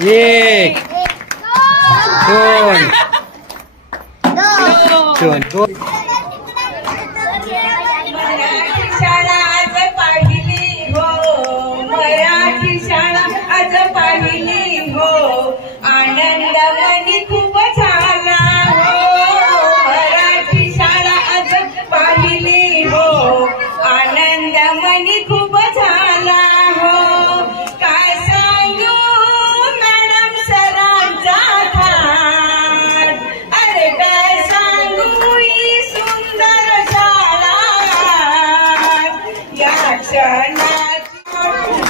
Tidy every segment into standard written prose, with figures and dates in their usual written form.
एक दोन दोन मराठी शाळा आज पाहिली हो, मराठी शाळा आज पाहिली हो, आनंद मनी खूप झाला हो, मराठी शाळा आज पाहिली हो, आनंद मनी खूप झाला हो, काय सांगू मॅडम सरांचा थाट, अरे काय सांगू ही सुंदर शाळा, या क्षणात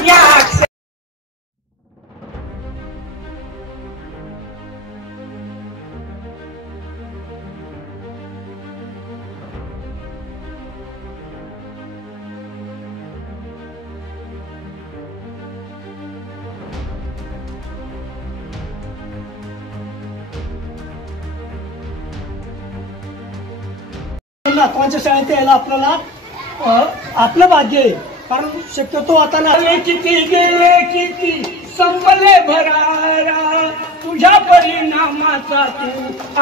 या नातवांच्या शाळेत यायला आपल्याला आपलं भाग्य आहे, कारण शक्यतो आता नातवे किती गेले किती संपले भरारा, तुझ्या परिणामाचा तू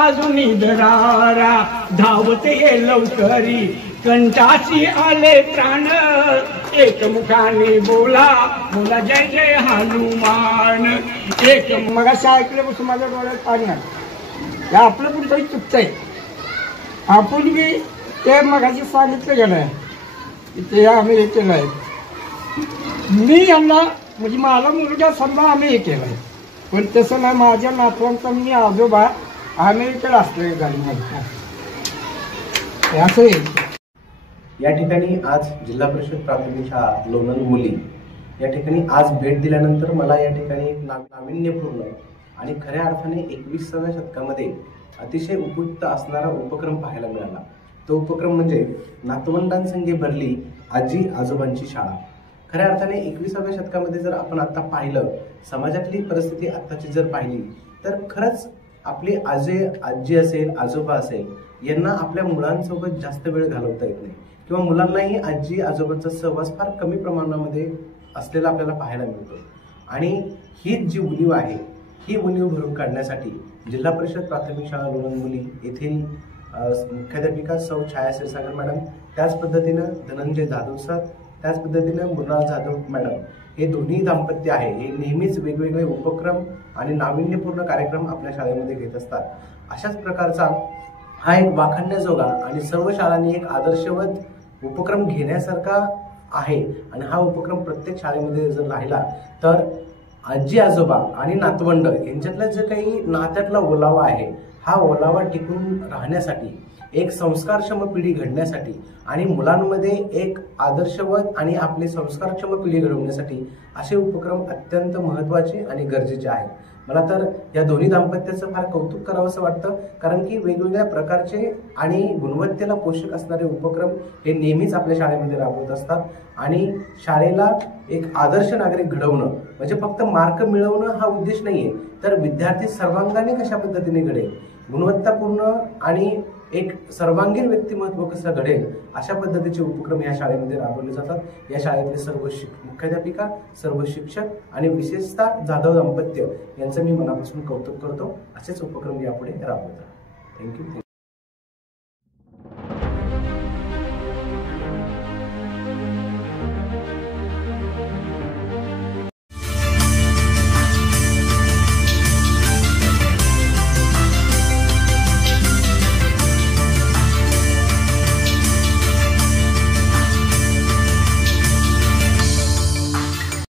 अजूनही धरारा, धावते ये लवकरी कंठाशी आले प्राण, एकमुखाने बोला बोला जय जय हनुमान. एक मग ऐकल्यापासून माझ्या डोळ्यात पाणी आलं. या आपलं पण काही चुकतंय. आपण बी ते मगाशी सांगितलं गेलं ते आम्ही हे केलं आहे. मी यांना म्हणजे मला मुलगा समजा आम्ही हे केलं आहे, पण तसं नाही. माझ्या नातवांचा मी आजोबा अमेरिकेला असले गाडीमध्ये असं आहे. या ठिकाणी आज जिल्हा परिषद प्राथमिक शाळा लोणंद मुली या ठिकाणी आज भेट दिल्यानंतर मला या ठिकाणी नाविन्यपूर्ण आणि खऱ्या अर्थाने 21व्या शतकामध्ये अतिशय उपयुक्त असणारा उपक्रम पाहायला मिळाला. तो उपक्रम म्हणजे नातवंडांसंगे भरली आजी आजोबांची शाळा. खऱ्या अर्थाने 21व्या शतकामध्ये जर आपण आता पाहिलं, समाजातली परिस्थिती आत्ताची जर पाहिली तर खरंच आपली आजी असेल आजोबा असेल यांना आपल्या मुलांसोबत जास्त वेळ घालवता येत नाही, किंवा मुलांनाही आजी आजोबांचा सहवास फार कमी प्रमाणामध्ये असलेला आपल्याला पाहायला मिळतो. आणि ही जी उणीव आहे ही उणीव भरून काढण्यासाठी जिल्हा परिषद प्राथमिक शाळा लोणंद मुली येथील मुख्याध्यापिका सौ छाया क्षीरसागर मॅडम, त्याच पद्धतीनं धनंजय जाधव सर, त्याच पद्धतीनं मृणाल जाधव मॅडम, हे दोन्ही दाम्पत्य आहे हे नेहमीच वेगवेगळे उपक्रम आणि नाविन्यपूर्ण कार्यक्रम आपल्या शाळेमध्ये घेत असतात. अशाच प्रकारचा हा एक वाखाणण्याजोगा आणि सर्व शाळांनी एक आदर्शवत उपक्रम घेण्यासारखा आहे. आणि हा उपक्रम प्रत्येक शाळेमध्ये जर राहिला तर आजी आजोबा आणि नातवंड यांच्यातला जे काही नात्यातला ओलावा आहे हा ओलावा टिकून राहण्यासाठी, एक संस्कारक्षम पिढी घडण्यासाठी आणि मुलांमध्ये एक आदर्शवत आणि आपली संस्कारक्षम पिढी घडवण्यासाठी असे उपक्रम अत्यंत महत्त्वाचे आणि गरजेचे आहेत. मला तर या दोन्ही दाम्पत्याचं फार कौतुक करावंसं वाटतं, कारण की वेगवेगळ्या प्रकारचे आणि गुणवत्तेला पोषक असणारे उपक्रम हे नेहमीच आपल्या शाळेमध्ये राबवत असतात. आणि शाळेला एक आदर्श नागरिक घडवणं म्हणजे फक्त मार्क मिळवणं हा उद्देश नाहीये, तर विद्यार्थी सर्वांगाने कशा पद्धतीने घडेल, गुणवत्तापूर्ण आणि एक सर्वांगीण व्यक्तिमत्व कसं घडेल अशा पद्धतीचे उपक्रम या शाळेमध्ये राबवले जातात. या शाळेतले सर्व मुख्याध्यापिका, सर्व शिक्षक आणि विशेषतः जाधव दाम्पत्य यांचं मी मनापासून कौतुक करतो. असेच उपक्रम यापुढे राबवतात. थँक्यू.